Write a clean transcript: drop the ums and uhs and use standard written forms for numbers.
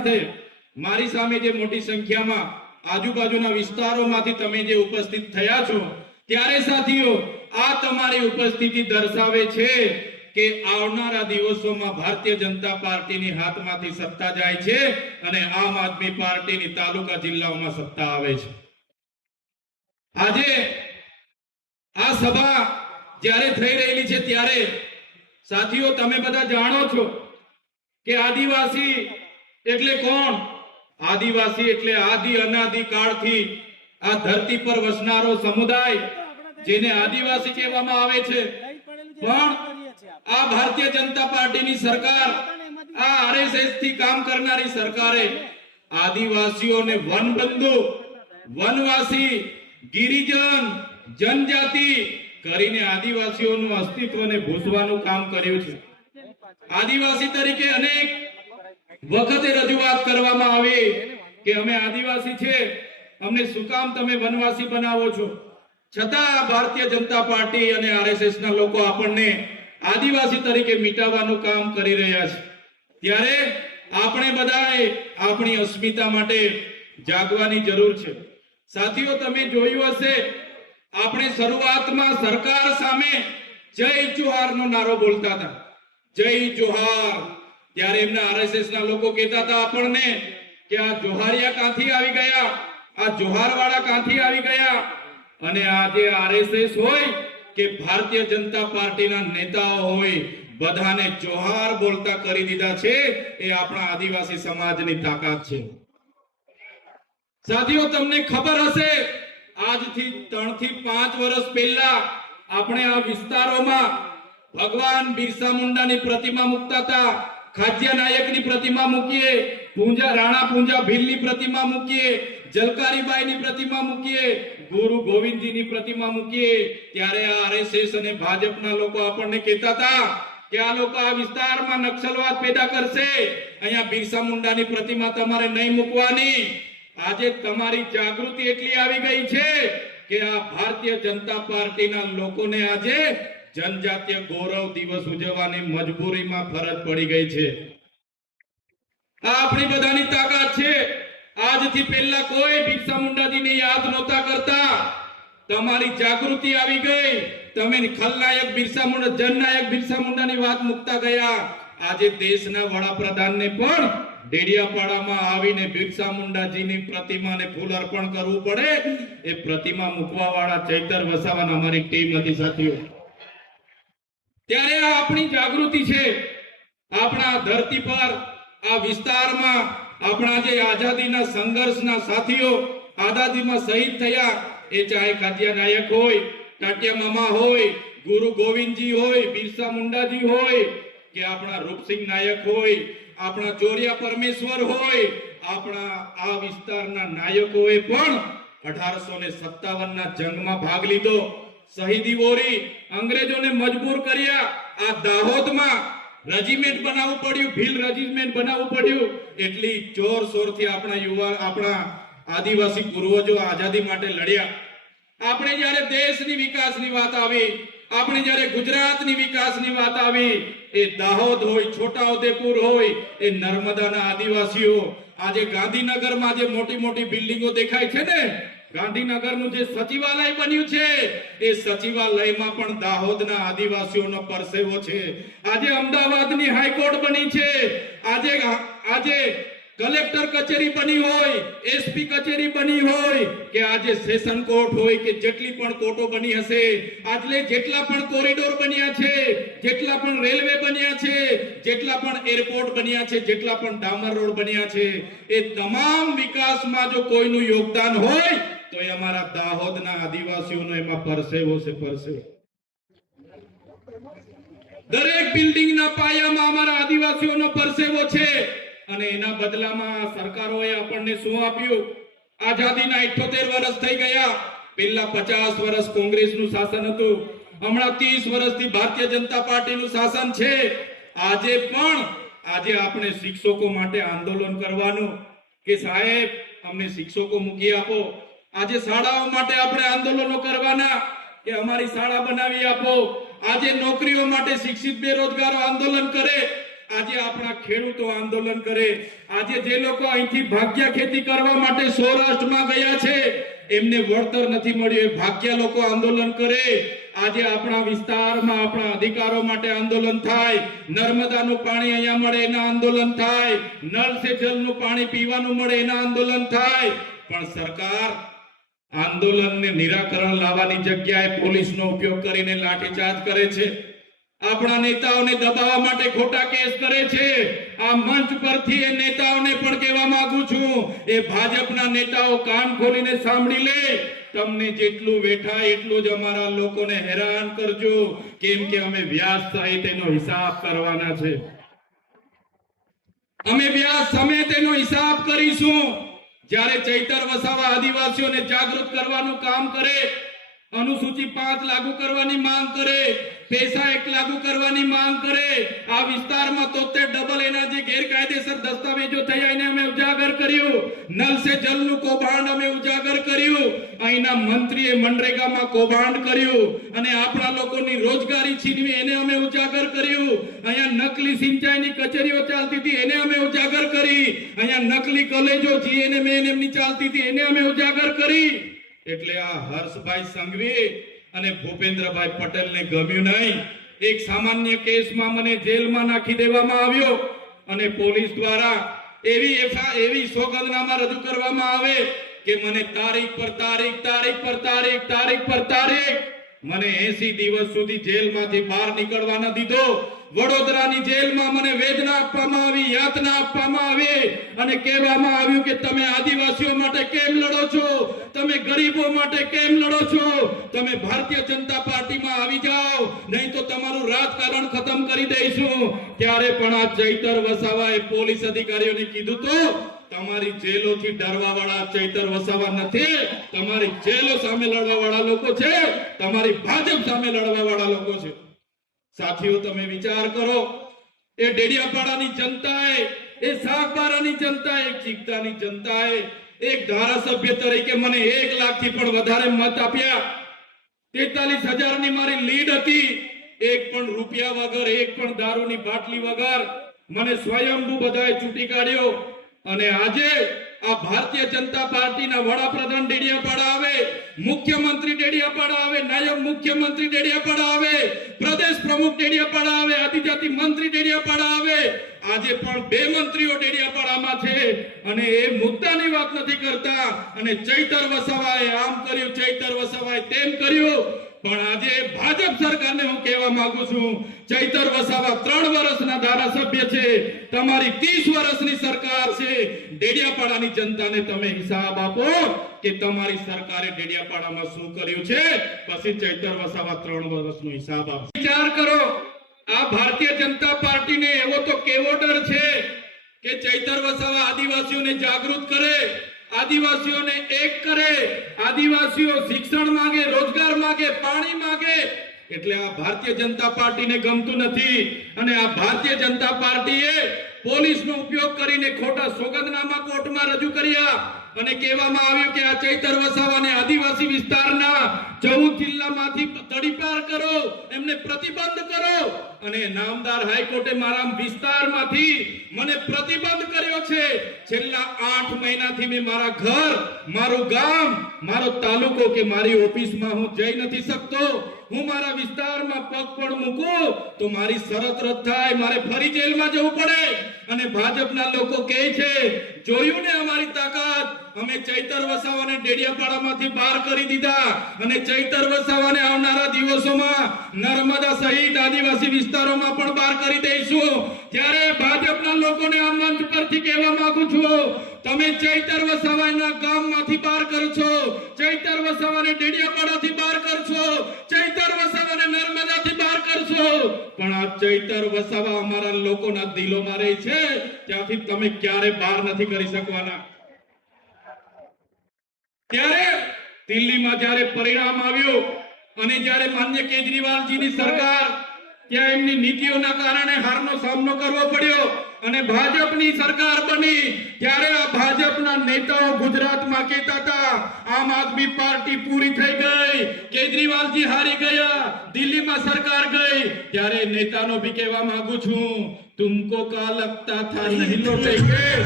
સાથે મારી સામે જે મોટી સંખ્યામાં આજુબાજુના વિસ્તારોમાંથી તમે જે ઉપસ્થિત થયા છો, ત્યારે સાથીઓ આ તમારી ઉપસ્થિતિ દર્શાવે છે કે આવનારા દિવસોમાં ભારતીય જનતા પાર્ટીની હાથમાંથી સત્તા જાય છે અને આમ આદમી પાર્ટીની તાલુકા જિલ્લાઓમાં સત્તા આવે છે. આજે આ સભા જ્યારે થઈ રહેલી છે ત્યારે સાથીઓ તમે બધા જાણો છો કે આદિવાસી એટલે કોણ? આદિવાસી એટલે આદિ અનાદિ કાળથી આ ધરતી પર વસનારો સમુદાય, જેને આદિવાસી કહેવામાં આવે છે. પણ આ ભારતીય જનતા પાર્ટીની સરકાર, આ આરએસએસ થી કામ કરનારી સરકારે આદિવાસીઓને વનબંધુ, વનવાસી, ગિરિજન, જનજાતિ કરીને આદિવાસીઓનું અસ્તિત્વને ભૂસવાનું કામ કર્યું છે. આદિવાસી તરીકે અનેક વખતે રજૂઆત કરવામાં આવી કે અમે આદિવાસી છે, અમને શું કામ તમે વનવાસી બનાવો છો? છતાં ભારતીય જનતા પાર્ટી અને આરએસએસ ના લોકો આપણને આદિવાસી તરીકે મિટાવવાનું કામ કરી રહ્યા છે. ત્યારે આપણે બધાએ આપણી અસ્મિતા માટે જાગવાની જરૂર છે. સાથીઓ તમે જોયું હશે, આપણે શરૂઆતમાં સરકાર સામે જય જોહારનો નારો બોલતા હતા, જય જોહાર. ત્યારે એમના આરએસએસ ના લોકો કહેતા હતા આપણને કે આ જોહારિયા ક્યાંથી આવી ગયા, આ જોહાર વાળા ક્યાંથી આવી ગયા. અને આજે આરએસએસ હોય કે ભારતીય જનતા પાર્ટીના નેતાઓ હોય, બધાને જોહાર બોલતા કરી દીધા છે. એ આપણા આદિવાસી સમાજની તાકાત છે. સાથીઓ તમને ખબર હશે, આજથી 3 થી 5 વર્ષ પહેલા આપણે આ વિસ્તારોમાં ભગવાન બિરસા મુંડાની પ્રતિમા મૂકતા હતા, ખાદ્ય નાયકની પ્રતિમા મૂકીએ, રાણા પૂંજા ભીલની પ્રતિમા મૂકીએ, જલકારીબાઈની પ્રતિમા મૂકીએ, ગુરુ ગોવિંદજીની પ્રતિમા મૂકીએ. ત્યારે આ આરએસએસ અને ભાજપના લોકો આપણને કહેતા હતા કે આ લોકો આ વિસ્તારમાં નક્સલવાદ પેદા કરશે, અહીંયા બિરસા મુંડાની પ્રતિમા તમારે નહીં મૂકવાની. આજે તમારી જાગૃતિ એટલી આવી ગઈ છે કે આ ભારતીય જનતા પાર્ટીના લોકોને આજે જનજાતીય ગૌરવ દિવસ ઉજવવાની મજબૂરીમાં ફરજ પડી ગઈ છે. આ આપણી બધાની તાકાત છે. આજથી પહેલા કોઈ બિરસા મુંડાજીને યાદ નહોતા કરતા. તમારી જાગૃતિ આવી ગઈ. તમે ખલનાયક બિરસા મુંડા, જનનાયક બિરસા મુંડાની વાત મૂકતા ગયા. આજે દેશના વડાપ્રધાનને પણ ડેડિયાપાડામાં આવીને બિરસા મુંડાજીની પ્રતિમાને ફૂલ અર્પણ કરવું પડે. એ પ્રતિમા મૂકવા વાળા ચૈતર વસાવાના અમારી ટીમ હતી સાથીઓ. ત્યારે આ આપણી જાગૃતિ છે. આપણા ધરતી પર, આ વિસ્તારમાં આપણા જે આઝાદીના સંઘર્ષના સાથીઓ આઝાદીમાં શહીદ થયા, એ ચાહે ખાદ્ય નાયક હોય, ટાટિયા મામા હોય, ગુરુ ગોવિંદજી હોય, બિરસા મુંડાજી હોય કે આપણા રૂપસિંહ નાયક હોય, આપણા ચોરિયા પરમેશ્વર હોય, આપણા આ વિસ્તારના નાયકોએ પણ 1857 ના જંગમાં ભાગ લીધો, શહીદી વોરી, અંગ્રેજોને મજબૂર કર્યા. આ દાહોદમાં રેજિમેન્ટ બનાવવું પડ્યું, ભીલ રેજિમેન્ટ બનાવવું પડ્યું. એટલી જોરશોરથી આપણા આદિવાસી પૂર્વજો આઝાદી માટે લડ્યા. આપણે જ્યારે દેશની વિકાસની વાત આવી, આપણે જ્યારે ગુજરાતની વિકાસની વાત આવી, એ દાહોદ હોય, છોટાઉદેપુર હોય, એ નર્મદાના આદિવાસીઓ, આજે ગાંધીનગરમાં જે મોટી મોટી બિલ્ડિંગો દેખાય છે ને, ગાંધીનગરનું જે સચિવાલય બન્યું છે, એ સચિવાલયમાં પણ દાહોદના આદિવાસીઓનો પરસેવો છે. આજે અમદાવાદની હાઈકોર્ટ બની છે, આજે કલેક્ટર કચેરી બની હોય, એસપી કચેરી બની હોય કે આજે સેશન કોર્ટ હોય કે જેટલી પણ કોર્ટો બની હશે, આજે જેટલા પણ કોરિડોર બન્યા છે, જેટલા પણ રેલવે બન્યા છે, જેટલા પણ એરપોર્ટ બન્યા છે, જેટલા પણ ડામર રોડ બન્યા છે, એ તમામ વિકાસમાં જો કોઈનું યોગદાન હોય તો એ અમારા દાહોદના આદિવાસીઓનો એમાં પરસેવો છે. પરસેવો દરેક બિલ્ડિંગના પાયામાં અમારા આદિવાસીઓનો પરસેવો છે. અને એના બદલામાં સરકારોએ આપણને શું આપ્યું? આઝાદીના 78 વર્ષ થઈ ગયા. પહેલા 50 વર્ષ કોંગ્રેસનું શાસન હતું, હમણાં 30 વર્ષથી ભારતીય જનતા પાર્ટીનું શાસન છે. આજે આપણે શિક્ષકો માટે આંદોલન કરવાનું કે સાહેબ અમને શિક્ષકો મૂકી આપો. આજે શાળાઓ માટે આપણે આંદોલનો કરવાના કે અમારી શાળા બનાવી આપો. આજે નોકરીઓ માટે શિક્ષિત બેરોજગારો આંદોલન કરે. આજે આપણા ખેડૂતો આંદોલન કરે, આજે જે લોકો અહીંથી ભાગ્યા ખેતી કરવા માટે સૌરાષ્ટ્રમાં ગયા છે એમને વળતર નથી મળ્યું, એ ભાગ્યા લોકો આંદોલન કરે, આજે આપણા વિસ્તારમાં આપણા અધિકારો માટે આંદોલન થાય, નર્મદાનું પાણી અહીંયા મળે એના આંદોલન થાય, નળ સે જલનું પાણી પીવાનું મળે એના આંદોલન થાય, પણ સરકાર આંદોલનને નિરાકરણ લાવવાની જગ્યાએ પોલીસનો ઉપયોગ કરીને લાઠીચાર્જ કરે છે, આપણા નેતાઓને દબાવવા માટે ખોટા કેસ કરે છે। આ મંચ પરથી એ નેતાઓને પણ કહેવા માંગુ છું, એ ભાજપના નેતાઓ કાન ખોલીને સાંભળી લે, તમને જેટલું વેઠાય એટલું જ અમારા લોકોને હેરાન કરજો, કેમ કે અમે વ્યાજ સહિત એનો હિસાબ કરવાના છે, અમે વ્યાજ સમેત એનો હિસાબ કરીશું। જ્યારે ચૈતર વસાવા આદિવાસીઓને જાગૃત કરવાનું કામ કરે, અનુસૂચિ 5 લાગુ કરવાની માંગ કરે, પૈસા 1 લાગુ કરવાની માંગ કરે, આ વિસ્તારમાં 73 એના જે ગેરકાયદેસર દસ્તાવેજો થયા એને અમે ઉજાગર કર્યું, નલ સે જલનું કૌભાંડ અમે ઉજાગર કર્યું, અહીંના મંત્રીએ મનરેગામાં કૌભાંડ કર્યું અને આપણા લોકોની રોજગારી છીનવી એને અમે ઉજાગર કર્યું, અહીંયા નકલી સિંચાઈની કચેરીઓ ચાલતી હતી એને અમે ઉજાગર કરી, અહીંયા નકલી કોલેજો જીએનએમ એમની ચાલતી હતી એને અમે ઉજાગર કરી। એટલે આ હર્ષભાઈ સંઘવી અને ભૂપેન્દ્રભાઈ પટેલને ગમ્યું નહીં, એક સામાન્ય કેસમાં મને જેલમાં નાખી દેવામાં આવ્યો અને પોલીસ દ્વારા એવી સોગંદનામા રજૂ કરવામાં આવે કે મને તારીખ પર તારીખ મને 80 દિવસ સુધી જેલમાંથી બહાર નીકળવા ન દીધો, વડોદરાની જેલમાં મને વેદના આપવામાં આવી, યાતના આપવામાં આવી અને કહેવામાં આવ્યું કે તમે આદિવાસીઓ માટે કેમ લડો છો, તમે ગરીબો માટે કેમ લડો છો, તમે ભારતીય જનતા પાર્ટીમાં આવી જાઓ, નહીં તો તમારું રાજકારણ ખતમ કરી દઈશું। ત્યારે પણ આ ચૈતર વસાવાએ પોલીસ અધિકારીઓને કીધું તો તમારી જેલોથી ડરવા વાળા ચૈતર વસાવા નથી, તમારી જેલો સામે લડવા વાળા લોકો છે, તમારી ભાજપ સામે લડવા વાળા લોકો છે। સાથીઓ તમે વિચાર કરો, એ ડેડિયાપાડાની જનતાએ, એ સાગબારાની જનતાએ, ચીકતાની જનતાએ એક ધારાસભ્ય તરીકે મને 1 લાખથી પણ વધારે મત આપ્યા, 43,000 ની મારી લીડ હતી, 1 પણ રૂપિયા વગર, 1 પણ દારૂની બાટલી વગર મને સ્વયંભૂ બધાએ ચૂંટી કાઢ્યો અને આજે આ ભારતીય જનતા પાર્ટીના વડાપ્રધાન ડેડિયાપાડા આવે, મુખ્યમંત્રી ડેડિયાપાડા આવે, નાયબ મુખ્યમંત્રી ડેડિયાપાડા આવે, પ્રદેશ પ્રમુખ ડેડિયાપાડા આવે, આદિજાતિ મંત્રી ડેડિયાપાડા આવે, આજે પણ 2 મંત્રીઓ ડેડિયાપાડામાં છે અને એ મુદ્દાની વાત નથી કરતા અને ચૈતર વસાવાએ આમ કર્યું, ચૈતર વસાવાએ તેમ કર્યું, પણ આજે ભાજપ સરકારને હું કહેવા માંગુ છું, ચૈતર વસાવા 3 વર્ષના ધારાસભ્ય છે, તમારી 30 વર્ષની સરકાર છે, ડેડિયાપાડાની જનતાને તમે હિસાબ આપો કે તમારી સરકારે ડેડિયાપાડામાં શું કર્યું છે, પછી ચૈતર વસાવા 3 વર્ષનો હિસાબ આપશે। વિચાર કરો, આ ભારતીય જનતા પાર્ટીને એવો તો કેવો ડર છે કે ચૈતર વસાવા આદિવાસીઓને જાગૃત કરે, આદિવાસીઓને એક કરે, આદિવાસીઓ શિક્ષણ માંગે, રોજગાર માંગે, પાણી માંગે, એટલે આ ભારતીય જનતા પાર્ટીને ગમતું નથી અને આ ભારતીય જનતા પાર્ટીએ પોલીસનો ઉપયોગ કરીને ખોટા સોગંદનામા કોર્ટમાં રજૂ કર્યા અને કહેવામાં આવ્યું કે આ ચૈતર વસાવાને આદિવાસી વિસ્તારના 14 જિલ્લામાંથી તડીપાર કરો, એમને પ્રતિબંધ કરો અને નામદાર હાઈકોર્ટે મારા વિસ્તારમાંથી મને પ્રતિબંધ કર્યો છે। છેલ્લા 8 મહિનાથી મેં મારા ઘર, મારું ગામ, મારો તાલુકો કે મારી ઓફિસમાં હું જઈ નથી શકતો, હું મારા વિસ્તારમાં પગ પણ મૂકું તો મારી શરત રદ થાય, મારે ફરી જેલમાં જવું પડે અને ભાજપના લોકો કહે છે જોયું ને અમારી તાકાત, અમે ચૈતર વસાવાને ડેડિયાપાડામાંથી બહાર કરી દીધા અને ચૈતર વસાવાને આવનારા દિવસોમાં નર્મદા સહિત આદિવાસી વિસ્તારોમાં પણ બહાર કરી દઈશું। ત્યારે ભાજપના લોકોને આ મંચ પરથી કહેવા માંગુ છું, તમે ચૈતર વસાવાના ગામમાંથી બહાર કરશો, ચૈતર વસાવાને ડેડિયાપાડાથી બહાર કરશો, ચૈતર વસાવાને નર્મદાથી બહાર કરશો, પણ આ ચૈતર વસાવા અમારા લોકોના દિલોમાં રહે છે, ત્યાંથી તમે ક્યારે બહાર નથી કરી શકવાના। ત્યારે દિલ્હીમાં જ્યારે પરિણામ આવ્યું અને જ્યારે માન્ય કેજરીવાલજીની સરકાર, ત્યાં એમની નીતિઓના કારણે હારનો સામનો કરવો પડ્યો અને ભાજપની સરકાર બની, ત્યારે આ ભાજપના નેતાઓ ગુજરાતમાં કહેતા હતા આમ આદમી પાર્ટી પૂરી થઈ ગઈ, કેજરીવાલજી હારી ગયા, દિલ્હીમાં માં સરકાર ગઈ ત્યારે નેતાનો ભી કહેવા માંગુ છું તુમકો કા લગતા થા નહીં લौटेंगे